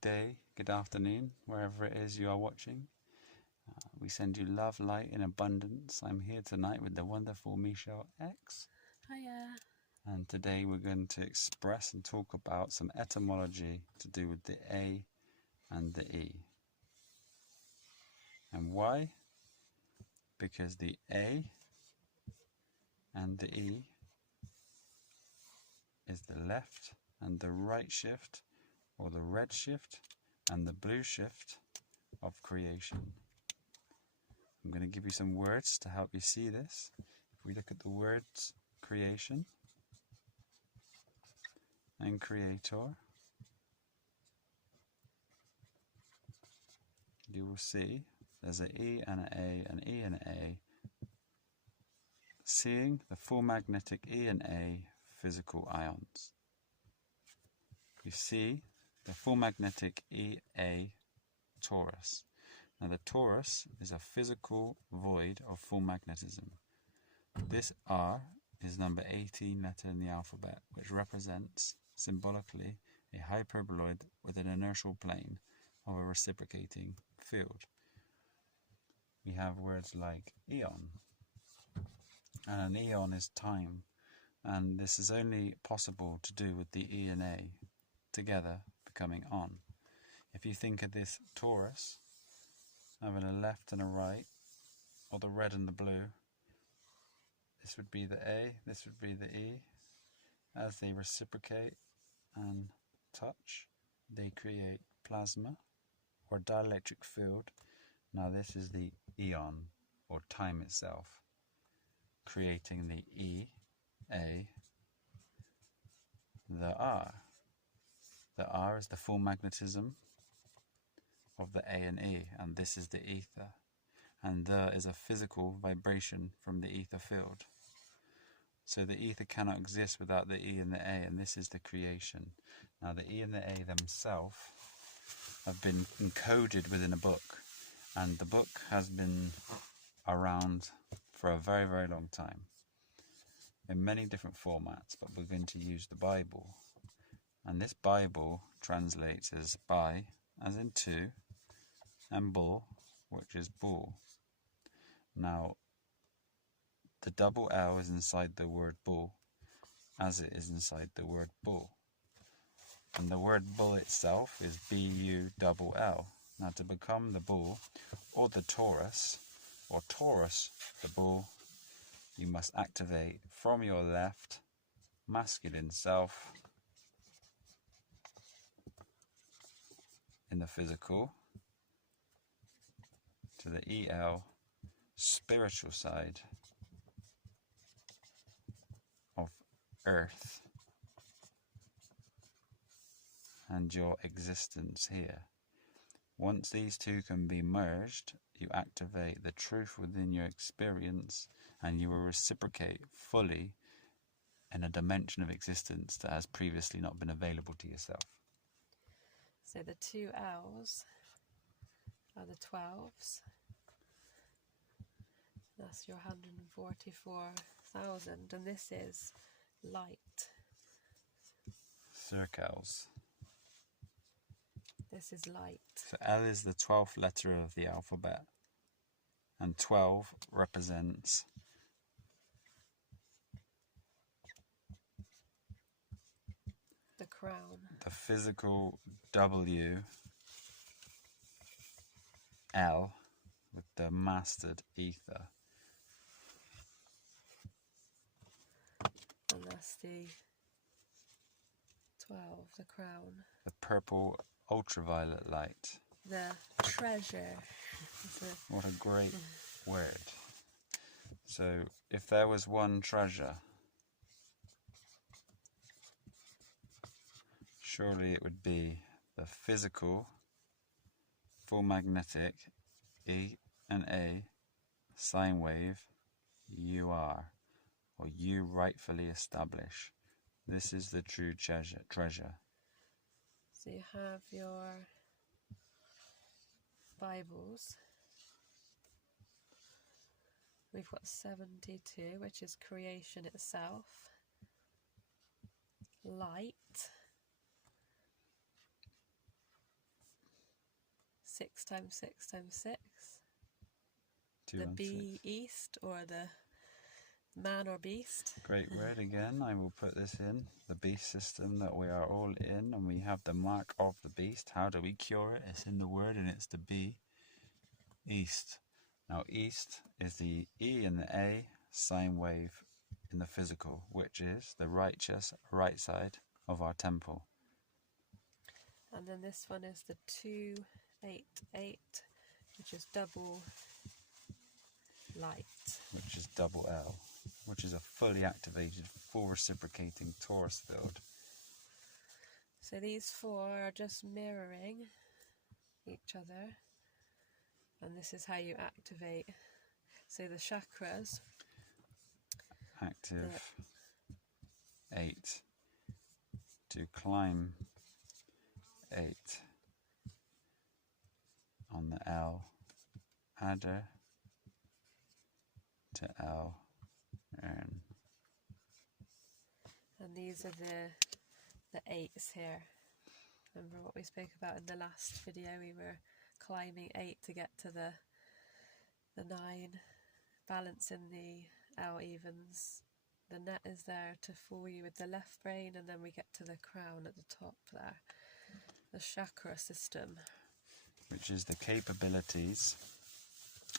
good day, good afternoon, wherever it is you are watching. We send you love, light in abundance. I'm here tonight with the wonderful Michelle X. Hiya. And today we're going to express and talk about some etymology to do with the A and the E. And why? Because the A and the E is the left and the right shift, or the red shift and the blue shift of creation. I'm going to give you some words to help you see this. If we look at the words creation and creator, you will see there's an E and an A, an E and an A. Seeing the full magnetic E and A physical ions. You see the full magnetic EA torus. Now the torus is a physical void of full magnetism. This R is number 18 letter in the alphabet, which represents symbolically a hyperboloid with an inertial plane of a reciprocating field. We have words like eon, and an eon is time, and this is only possible to do with the E and A together becoming on. If you think of this torus having a left and a right, or the red and the blue, this would be the A, this would be the E. As they reciprocate and touch, they create plasma or dielectric field. Now this is the eon, or time itself, creating the E, A, the R. The R is the full magnetism of the A and E, and this is the ether. And the is a physical vibration from the ether field. So the ether cannot exist without the E and the A, and this is the creation. Now the E and the A themselves have been encoded within a book, and the book has been around for a very, very long time in many different formats, but we're going to use the Bible. And this Bible translates as bi, as in two, and bull, which is bull. Now, the double L is inside the word bull, as it is inside the word bull. And the word bull itself is B-U-double-L. Now, to become the bull, or the Taurus, or Taurus, the bull, you must activate from your left masculine self in the physical to the EL spiritual side of earth and your existence here. Once these two can be merged, you activate the truth within your experience, and you will reciprocate fully in a dimension of existence that has previously not been available to yourself. So the two L's are the 12s. That's your 144,000, and this is light. Circles. This is light. So L is the 12th letter of the alphabet, and 12 represents The crown. the physical W, L, with the mastered ether. And that's the 12, the crown. The purple ultraviolet light. The treasure. What a great word. So, if there was one treasure, surely it would be the physical, full magnetic, E and A, sine wave, UR, or you rightfully establish. This is the true treasure. So you have your Bibles. We've got 72, which is creation itself. Light. 6 times 6 times 6. 2 The and 6. be east, or the man or beast. Great word again. I will put this in the beast system that we are all in, and we have the mark of the beast. How do we cure it? It's in the word, and it's the be. East. Now, east is the E and the A sine wave in the physical, which is the righteous right side of our temple. And then this one is the 288, which is double light. Which is double L, which is a fully activated, full reciprocating torus field. So these four are just mirroring each other, and this is how you activate. So the chakras. Active 8 to climb 8 on the L adder to L earn. And these are the 8s here. Remember what we spoke about in the last video? We were climbing 8 to get to the 9, balancing the L evens. The net is there to fool you with the left brain, and then we get to the crown at the top there. The chakra system. Which is the capabilities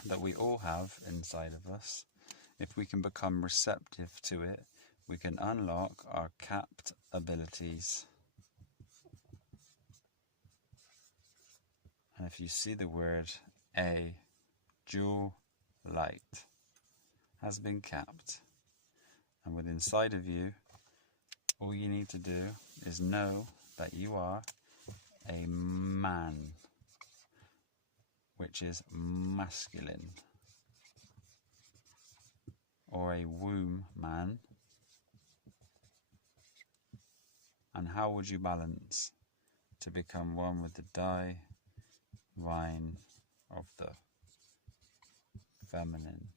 that we all have inside of us. If we can become receptive to it, we can unlock our capped abilities. And if you see the word A, jewel light, has been capped. And within inside of you, all you need to do is know that you are a man, which is masculine, or a womb man. And how would you balance to become one with the divine of the feminine?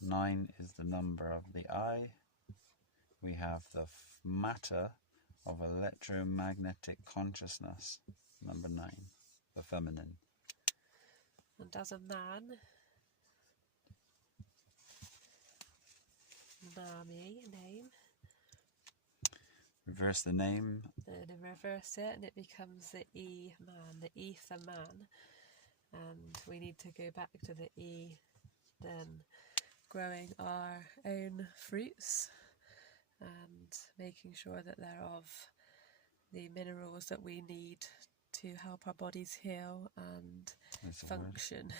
9 is the number of the eye. We have the matter of electromagnetic consciousness, number 9, the feminine. And as a man, Nami, name. Reverse the name. And reverse it, and it becomes the E man, the ether man. And we need to go back to the E, then growing our own fruits and making sure that they're of the minerals that we need to help our bodies heal and function.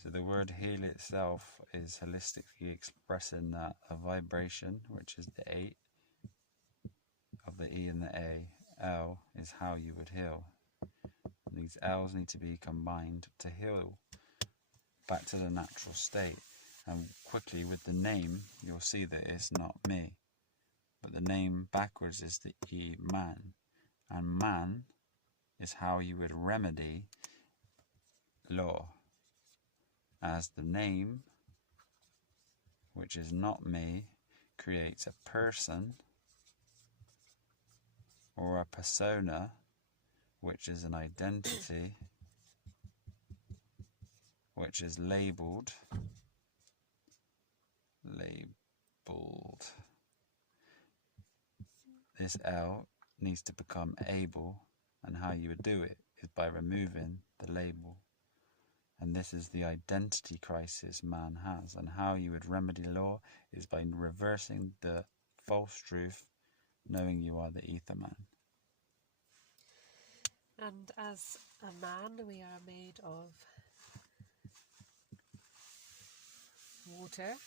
So the word heal itself is holistically expressing that a vibration, which is the 8 of the E and the A. L is how you would heal. These L's need to be combined to heal back to the natural state. And quickly with the name, you'll see that it's not me. But the name backwards is the E, man. And man is how you would remedy law. As the name, which is not me, creates a person or a persona, which is an identity, which is labelled. This L needs to become able, and how you would do it is by removing the label. And this is the identity crisis man has, and how you would remedy law is by reversing the false truth, knowing you are the ether man. And as a man, we are made of water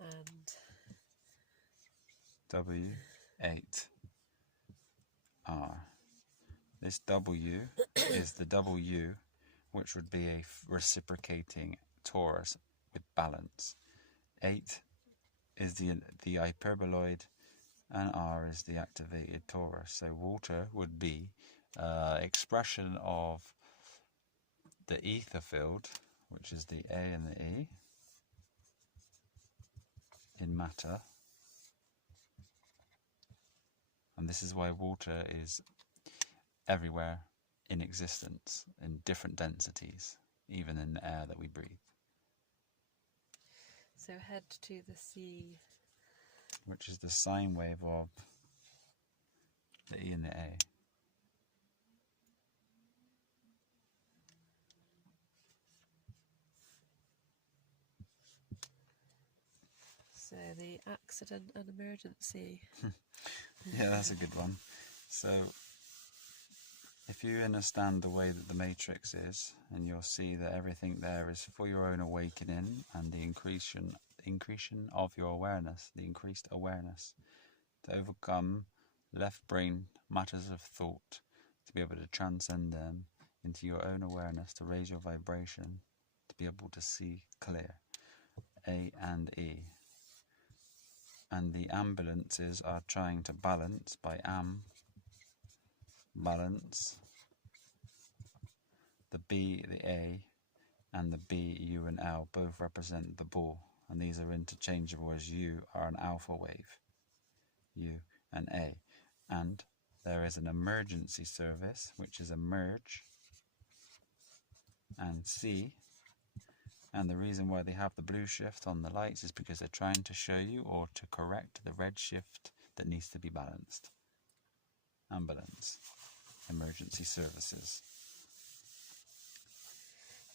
and W8R. This W is the W, which would be a reciprocating torus with balance. 8 is the hyperboloid, and R is the activated torus. So water would be expression of the ether field, which is the A and the E, in matter. And this is why water is everywhere in existence in different densities, even in the air that we breathe. So head to the C, which is the sine wave of the E and the A. so the accident and emergency. Yeah, that's a good one. So if you understand the way that the matrix is, and you'll see that everything there is for your own awakening and the increase of your awareness, the increased awareness, to overcome left brain matters of thought, to be able to transcend them into your own awareness, to raise your vibration, to be able to see clear. A and E. And the ambulances are trying to balance by balance. The B, the A, and the B, U, and L both represent the ball, and these are interchangeable as U are an alpha wave, U and A. And there is an emergency service, which is a merge, and C. And the reason why they have the blue shift on the lights is because they're trying to show you or to correct the red shift that needs to be balanced. Ambulance, emergency services.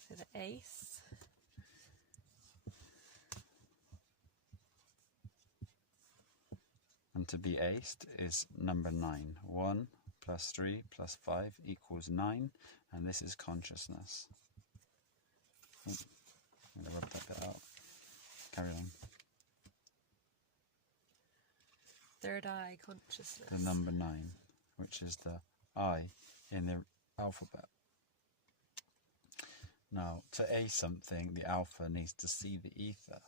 So the ace. And to be aced is number 9. 1 plus 3 plus 5 equals 9, and this is consciousness. Oh, I'm going to rub that bit out. Carry on. Third eye consciousness. The number 9, which is the I in the alphabet. Now, to ace something, the alpha needs to see the ether.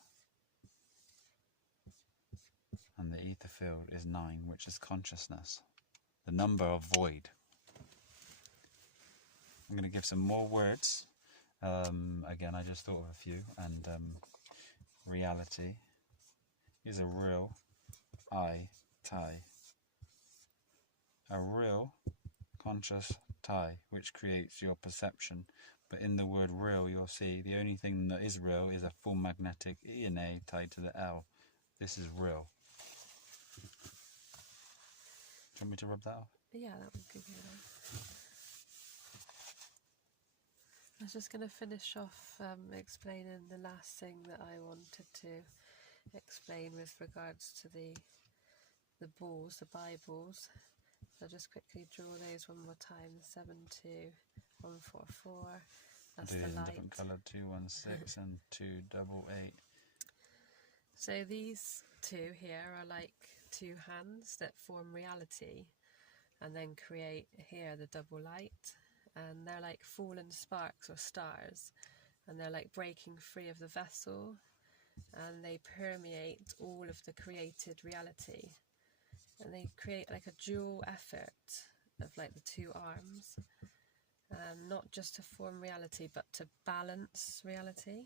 And the ether field is 9, which is consciousness. The number of void. I'm going to give some more words. Again, I just thought of a few. And reality is a real I-tie. A real conscious tie, which creates your perception. But in the word real, you'll see the only thing that is real is a full magnetic E and A tied to the L. This is real. Do you want me to rub that off? Yeah, that would be good. I was just going to finish off explaining the last thing that I wanted to explain with regards to the balls, the Bibles. So I'll just quickly draw those one more time. 7, 2, 1, 4, 4. That's the light. Different colour, 2, 1, 6 and 2, 8, 8. So these two here are like two hands that form reality and then create here the double light, and they're like fallen sparks or stars, and they're like breaking free of the vessel, and they permeate all of the created reality, and they create like a dual effort of like the two arms, not just to form reality but to balance reality.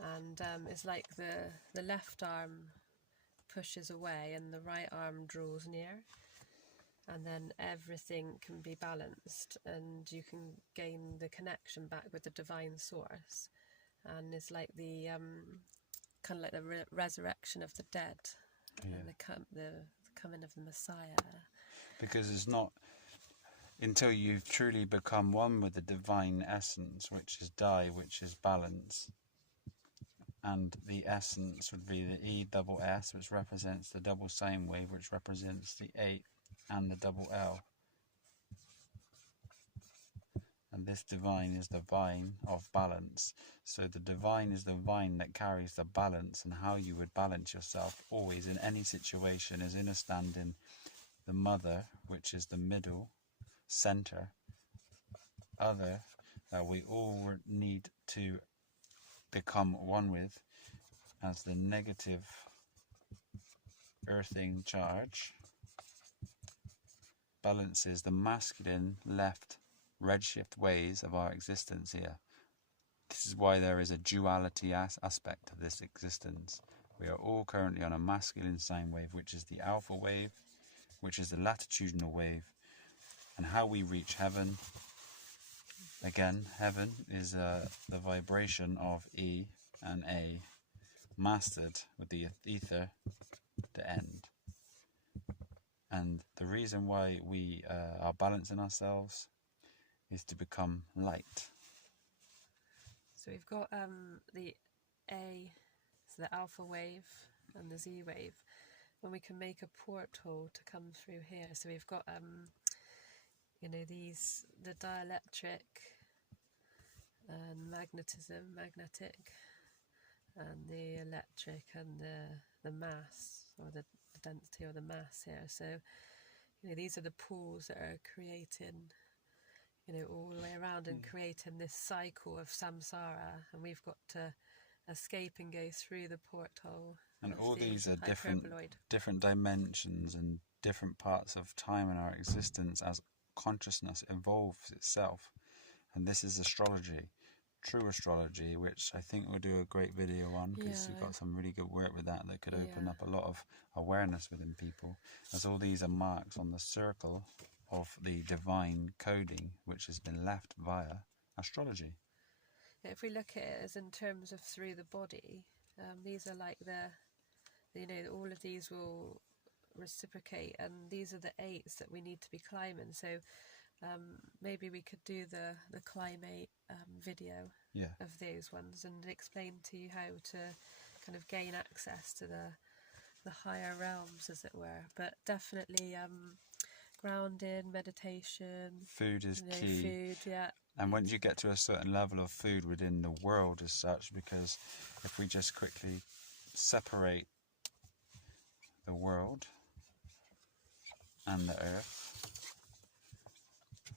And it's like the left arm pushes away and the right arm draws near, and then everything can be balanced and you can gain the connection back with the divine source. And it's like the kind of like the resurrection of the dead, and the coming of the Messiah. Because it's not until you've truly become one with the divine essence, which is Dai, which is balance. And the essence would be the E double S, which represents the double sine wave, which represents the 8 and the double L. And this divine is the vine of balance. So the divine is the vine that carries the balance, and how you would balance yourself always in any situation is innerstanding the mother, which is the middle, center, other, that we all need to become one with, as the negative earthing charge balances the masculine left redshift ways of our existence here. This is why there is a duality aspect of this existence. We are all currently on a masculine sine wave, which is the alpha wave, which is the latitudinal wave, And how we reach heaven, again, heaven is the vibration of E and A mastered with the ether, the end. And the reason why we are balancing ourselves is to become light. So we've got the A, so the alpha wave, and the Z wave, and we can make a portal to come through here. So we've got these, the dielectric and magnetic, and the electric and the mass, or the density or the mass here. So these are the pools that are creating all the way around and creating this cycle of samsara, and we've got to escape and go through the portal. And all these are different dimensions and different parts of time in our existence as consciousness evolves itself. And this is astrology, true astrology, which I think we'll do a great video on, because we've got some really good work with that could open up a lot of awareness within people, as all these are marks on the circle of the divine coding which has been left via astrology. If we look at it as in terms of through the body, these are like all of these will reciprocate, and these are the 8s that we need to be climbing. So maybe we could do the climb 8 video of those ones, and explain to you how to kind of gain access to the higher realms, as it were. But definitely grounding, meditation. Food is key. And once you get to a certain level of food within the world as such, because if we just quickly separate the world and the earth,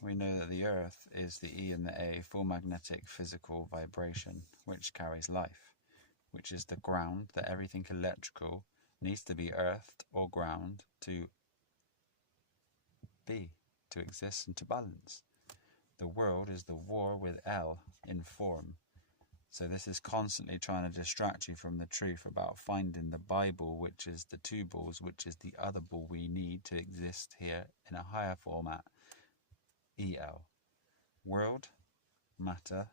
we know that the earth is the E and the A, full magnetic physical vibration, which carries life, which is the ground that everything electrical needs to be earthed or ground to be, to exist and to balance. The world is the war with L in form. So this is constantly trying to distract you from the truth about finding the Bible, which is the 2 balls, which is the other ball we need to exist here in a higher format, EL. World, matter,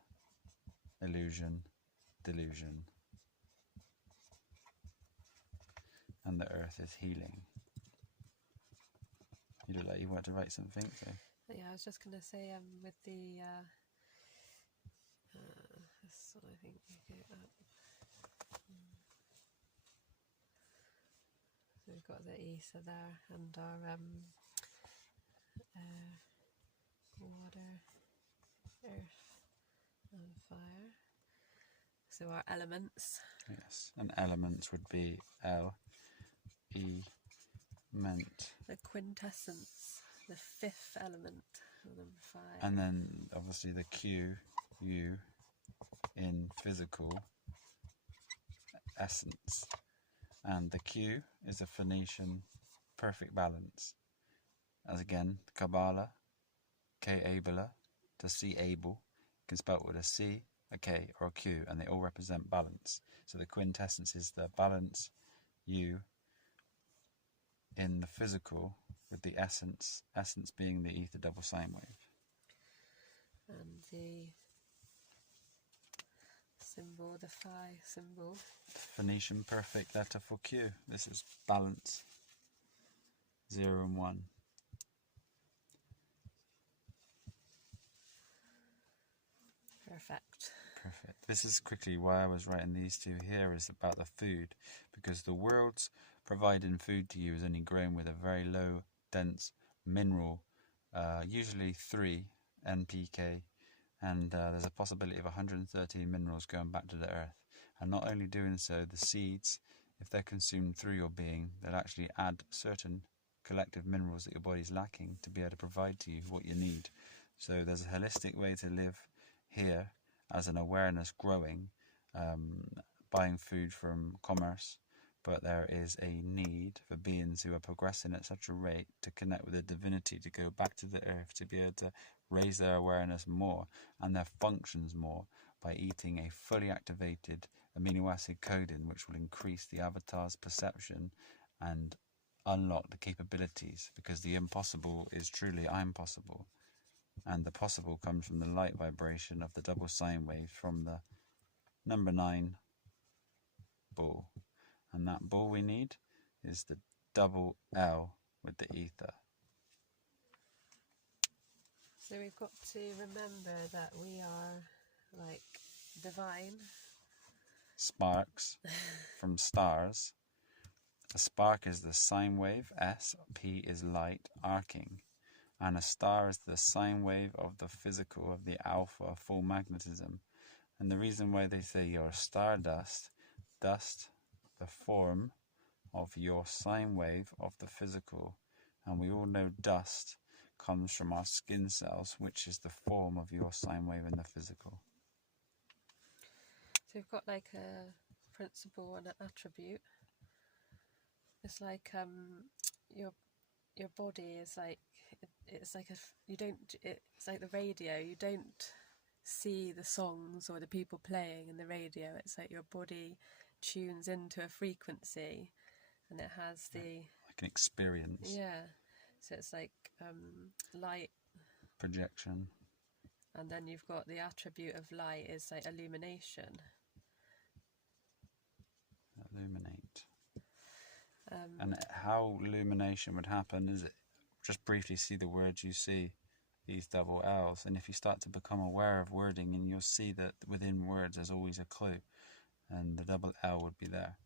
illusion, delusion. And the earth is healing. You look like you want to write something, so... Yeah, I was just going to say, with the, so I think we go up. So we've got the ether there, and our water, earth, and fire. So our elements. Yes, and elements would be L, E, ment. The quintessence. The 5th element, and then 5. And then obviously the Q, U, in physical essence. And the Q is a Phoenician perfect balance. As again, Kabbalah, K-abela, to see able, you can spell it with a C, a K, or a Q, and they all represent balance. So the quintessence is the balance, U, in the physical, with the essence being the ether double sine wave. And the symbol, the phi symbol. Phoenician perfect letter for Q. This is balance. 0 and 1. Perfect. This is quickly why I was writing these 2 here, is about the food, because the world's providing food to you is only grown with a very low dense mineral, usually 3 NPK, and there's a possibility of 113 minerals going back to the earth. And not only doing so, the seeds, if they're consumed through your being, they'll actually add certain collective minerals that your body's lacking to be able to provide to you what you need. So there's a holistic way to live here as an awareness growing, buying food from commerce, but there is a need for beings who are progressing at such a rate to connect with the divinity, to go back to the earth, to be able to raise their awareness more and their functions more by eating a fully activated amino acid coding, which will increase the avatar's perception and unlock the capabilities, because the impossible is truly I'm possible. And the possible comes from the light vibration of the double sine wave from the number 9 ball. And that ball we need is the double L with the ether. So we've got to remember that we are like divine. Sparks from stars. A spark is the sine wave, S, P is light, arcing. And a star is the sine wave of the physical, of the alpha, full magnetism. And the reason why they say you're stardust, dust, the form of your sine wave of the physical. And we all know dust comes from our skin cells, which is the form of your sine wave in the physical. So we've got like a principle and an attribute. It's like your body is like it's like it's like the radio. You don't see the songs or the people playing in the radio. It's like your body tunes into a frequency, and it has like an experience. Yeah. So it's like light, projection, and then you've got the attribute of light is like illumination. Illuminate. And how illumination would happen is just briefly see the words you see, these double L's, and if you start to become aware of wording, and you'll see that within words there's always a clue, and the double L would be there.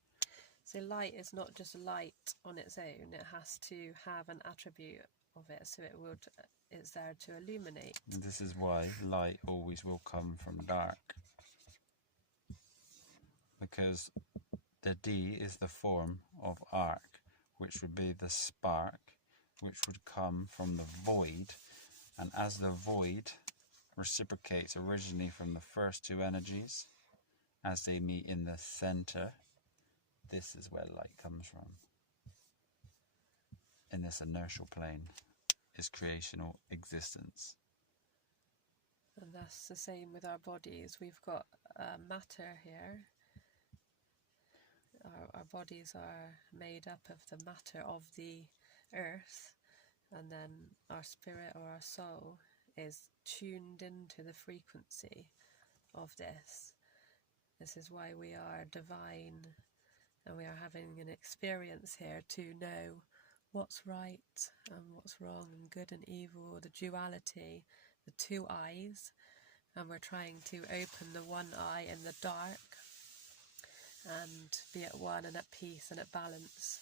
So light is not just light on its own, it has to have an attribute of it, so it's there to illuminate. And this is why light always will come from dark, because the D is the form of arc, which would be the spark, which would come from the void, and as the void reciprocates originally from the first two energies, as they meet in the center, this is where light comes from. In this inertial plane is creational existence. And that's the same with our bodies. We've got matter here. Our bodies are made up of the matter of the earth, and then our spirit or our soul is tuned into the frequency of this. This is why we are divine, and we are having an experience here to know what's right and what's wrong, and good and evil, the duality, the two eyes, and we're trying to open the one eye in the dark and be at one and at peace and at balance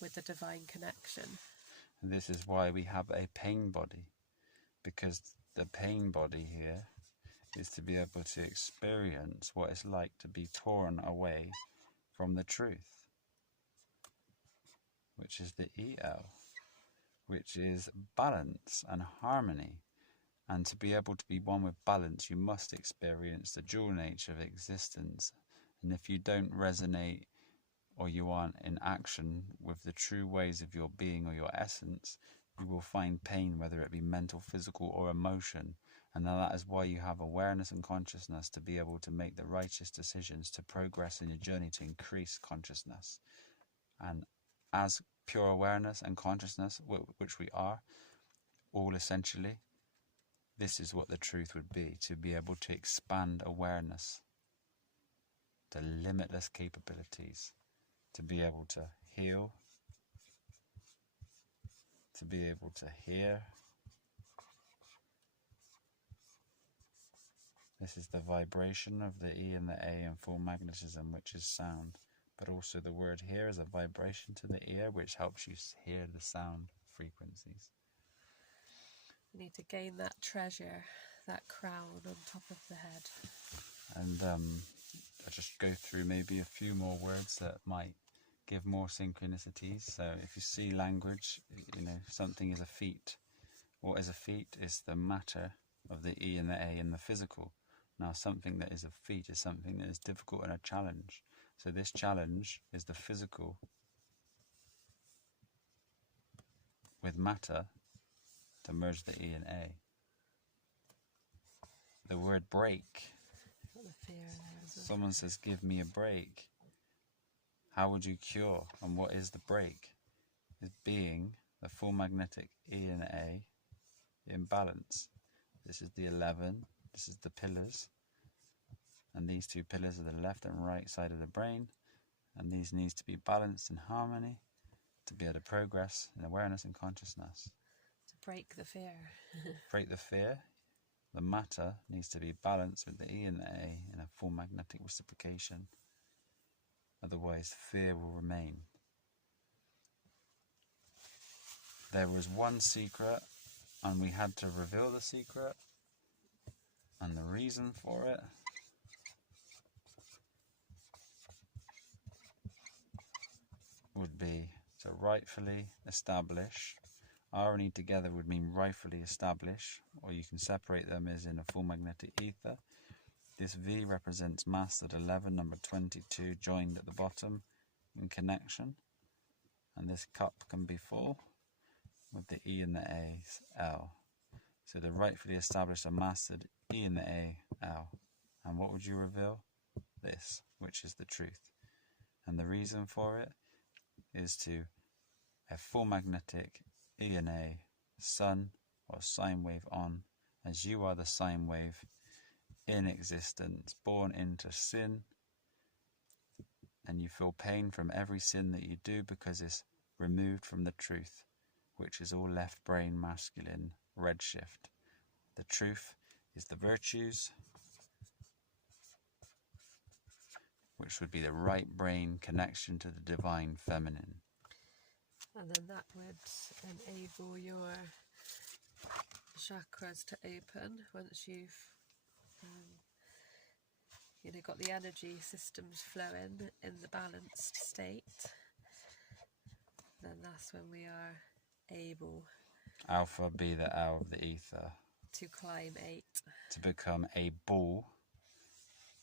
with the divine connection. And this is why we have a pain body, because the pain body here is to be able to experience what it's like to be torn away from the truth, which is the EL, which is balance and harmony. And to be able to be one with balance, you must experience the dual nature of existence. And if you don't resonate, or you aren't in action with the true ways of your being or your essence, you will find pain, whether it be mental, physical, or emotion. And that is why you have awareness and consciousness, to be able to make the righteous decisions, to progress in your journey, to increase consciousness. And as pure awareness and consciousness, which we are, all essentially, this is what the truth would be, to be able to expand awareness to limitless capabilities, to be able to heal, to be able to hear. This is the vibration of the E and the A in full magnetism, which is sound. But also the word hear is a vibration to the ear, which helps you hear the sound frequencies. We need to gain that treasure, that crown on top of the head. And I'll just go through maybe a few more words that might give more synchronicities. So if you see language, something is a feat. What is a feat is the matter of the E and the A in the physical. Now something that is a feat is something that is difficult and a challenge. So this challenge is the physical with matter to merge the E and A. The word break. Someone says, give me a break. How would you cure? And what is the break? is being the full magnetic E and A in balance. This is the 11, this is the pillars, and these two pillars are the left and right side of the brain, and these needs to be balanced in harmony to be able to progress in awareness and consciousness. To break the fear. Break the fear. The matter needs to be balanced with the E and the A in a full magnetic reciprocation. Otherwise, fear will remain. There was one secret, and we had to reveal the secret, and the reason for it would be to rightfully establish. Irony together would mean rightfully establish, or you can separate them as in a full magnetic ether. This V represents mass at 11, number 22, joined at the bottom in connection. And this cup can be full with the E and the A, L. So to rightfully establish a mass at E and the A, L. And what would you reveal? This, which is the truth. And the reason for it is to a full magnetic E and A, sun or sine wave on, as you are the sine wave in existence, born into sin, and you feel pain from every sin that you do because it's removed from the truth, which is all left brain masculine redshift. The truth is the virtues, which would be the right brain connection to the divine feminine. And then that would enable your chakras to open once you've got the energy systems flowing in the balanced state. Then that's when we are able Alpha be the L of the ether. To climb 8. To become a ball,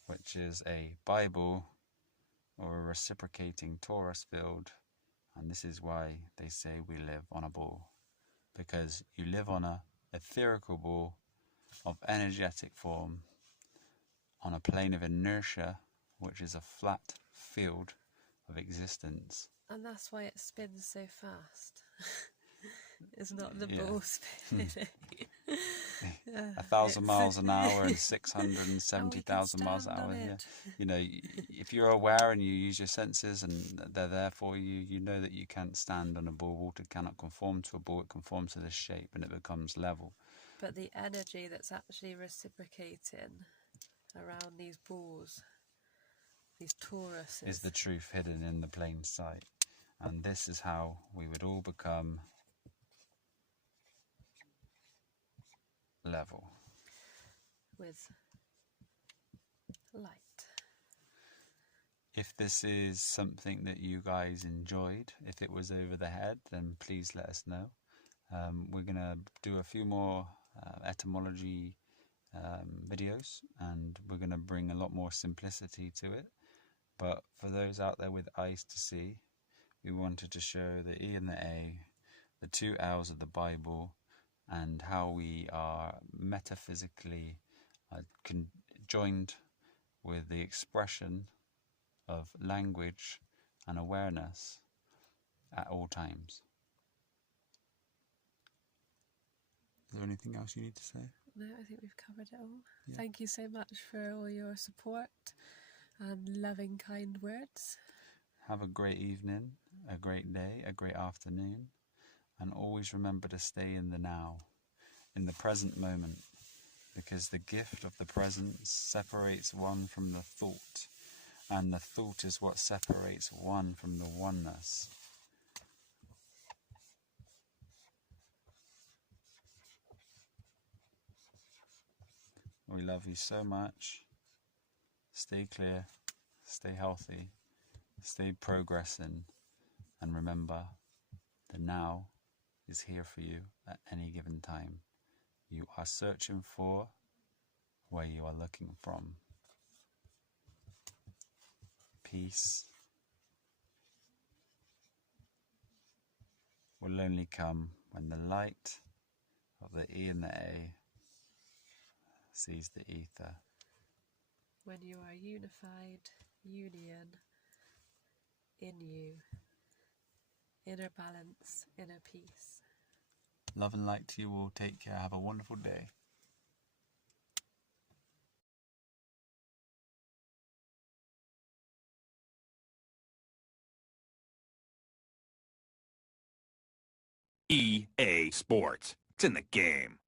which is a Bible or a reciprocating torus field. And this is why they say we live on a ball. Because you live on a etherical ball of energetic form on a plane of inertia, which is a flat field of existence. And that's why it spins so fast. It's not the ball spinning. 1,000 miles an hour and 670,000 miles an hour. Yeah. You know, if you're aware and you use your senses and they're there for you, you know that you can't stand on a ball. Water cannot conform to a ball. It conforms to the shape and it becomes level. But the energy that's actually reciprocating around these balls, these toruses, is the truth hidden in the plain sight. And this is how we would all become level. With light. If this is something that you guys enjoyed, if it was over the head, then please let us know. We're going to do a few more etymology videos, and we're going to bring a lot more simplicity to it. But for those out there with eyes to see, we wanted to show the E and the A, the two L's of the Bible, and how we are metaphysically joined with the expression of language and awareness at all times. Is there anything else you need to say? No, I think we've covered it all. Yeah. Thank you so much for all your support and loving, kind words. Have a great evening, a great day, a great afternoon, and always remember to stay in the now, in the present moment, because the gift of the present separates one from the thought, and the thought is what separates one from the oneness. We love you so much. Stay clear, stay healthy, stay progressing, and remember, the now is here for you at any given time. You are searching for where you are looking from. Peace will only come when the light of the E and the A sees the ether. When you are unified, union in you inner balance, inner peace. Love and light to you all. Take care. Have a wonderful day. EA Sports. It's in the game.